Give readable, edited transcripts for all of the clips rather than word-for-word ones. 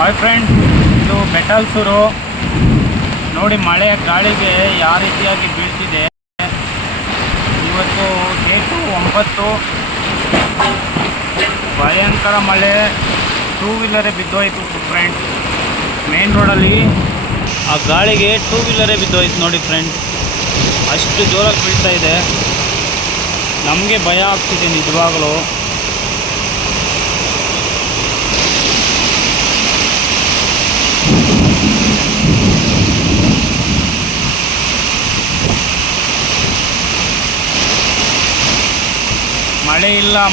Hi friends, ಇದು ಬೆಟಲ್ಸೂರು ನೋಡಿ. ಮಳೆ ಗಾಳಿಗೆ ಯಾವ ರೀತಿಯಾಗಿ ಬೀಳ್ತಿದೆ. ಇವತ್ತು ಡೇಟು 9. ಭಯಂಕರ ಮಳೆ. ಟೂ ವೀಲರೇ ಬಿದ್ದೋಯ್ತು ಫ್ರೆಂಡ್ಸ್. ಮೇನ್ ರೋಡಲ್ಲಿ ಆ ಗಾಳಿಗೆ ಟೂ ವೀಲರೇ ಬಿದ್ದೋಯ್ತು ನೋಡಿ ಫ್ರೆಂಡ್ಸ್. ಅಷ್ಟು ಜೋರಾಗಿ ಬೀಳ್ತಾ ಇದೆ. ನಮಗೆ ಭಯ ಆಗ್ತಿದೆ ನಿಜವಾಗಲೂ.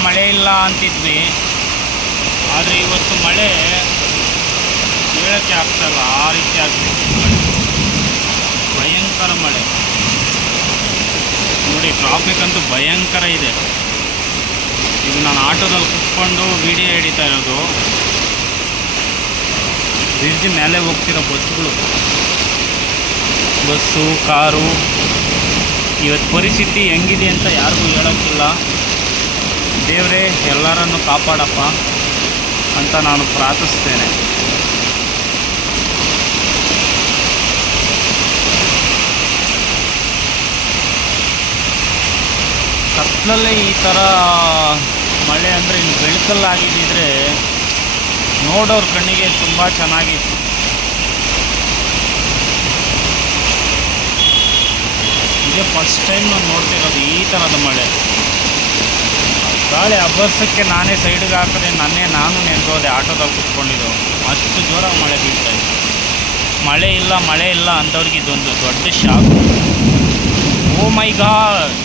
ಮಳೆ ಇಲ್ಲ ಅಂತಿದ್ವಿ, ಆದರೆ ಇವತ್ತು ಮಳೆ ಹೇಳೋಕ್ಕೆ ಆಗ್ತಾಯಿಲ್ಲ, ಆ ರೀತಿ ಆಗ್ತಿತ್ತು ಮಳೆ. ಭಯಂಕರ ಮಳೆ ನೋಡಿ. ಟ್ರಾಫಿಕ್ ಅಂತೂ ಭಯಂಕರ ಇದೆ. ಇದು ನಾನು ಆಟೋದಲ್ಲಿ ಕುತ್ಕೊಂಡು ವಿಡಿಯೋ ಹಿಡಿತಾ ಇರೋದು. ಬ್ರಿಡ್ಜ್ ಮೇಲೆ ಹೋಗ್ತಿರೋ ಬಸ್ಸು ಕಾರು. ಇವತ್ತು ಪರಿಸ್ಥಿತಿ ಹೆಂಗಿದೆ ಅಂತ ಯಾರಿಗೂ ಹೇಳೋಕ್ಕಿಲ್ಲ. ದೇವರೇ ಎಲ್ಲರನ್ನು ಕಾಪಾಡಪ್ಪ ಅಂತ ನಾನು ಪ್ರಾರ್ಥಿಸ್ತೇನೆ. ಕತ್ತಲಲ್ಲೇ ಈ ಥರ ಮಳೆ ಅಂದರೆ ಇನ್ನು ಬೆಳಕಲ್ಲಾಗಿದ್ದಿದ್ರೆ ನೋಡೋರ ಕಣ್ಣಿಗೆ ತುಂಬ ಚೆನ್ನಾಗಿತ್ತು. ಇದೇ ಫಸ್ಟ್ ಟೈಮ್ ನಾನು ನೋಡ್ತಿರೋದು ಈ ಥರದ ಮಳೆ. ಗಾಳಿ ಅಬ್ಬರ್ಸಕ್ಕೆ ನಾನೇ ಸೈಡ್ಗೆ ಹಾಕಿದೆ, ನಾನು ನೆನೆದೋದೆ ಆಟೋದಲ್ಲಿ ಕುತ್ಕೊಂಡಿದ್ದು. ಅಷ್ಟು ಜೋರಾಗಿ ಮಳೆ ಬೀಳ್ತಾ ಇತ್ತು. ಮಳೆ ಇಲ್ಲ ಅಂಥವ್ರಿಗೆ ಇದೊಂದು ದೊಡ್ಡ ಶಾಕ್. ಓ ಮೈ ಗಾಡ್.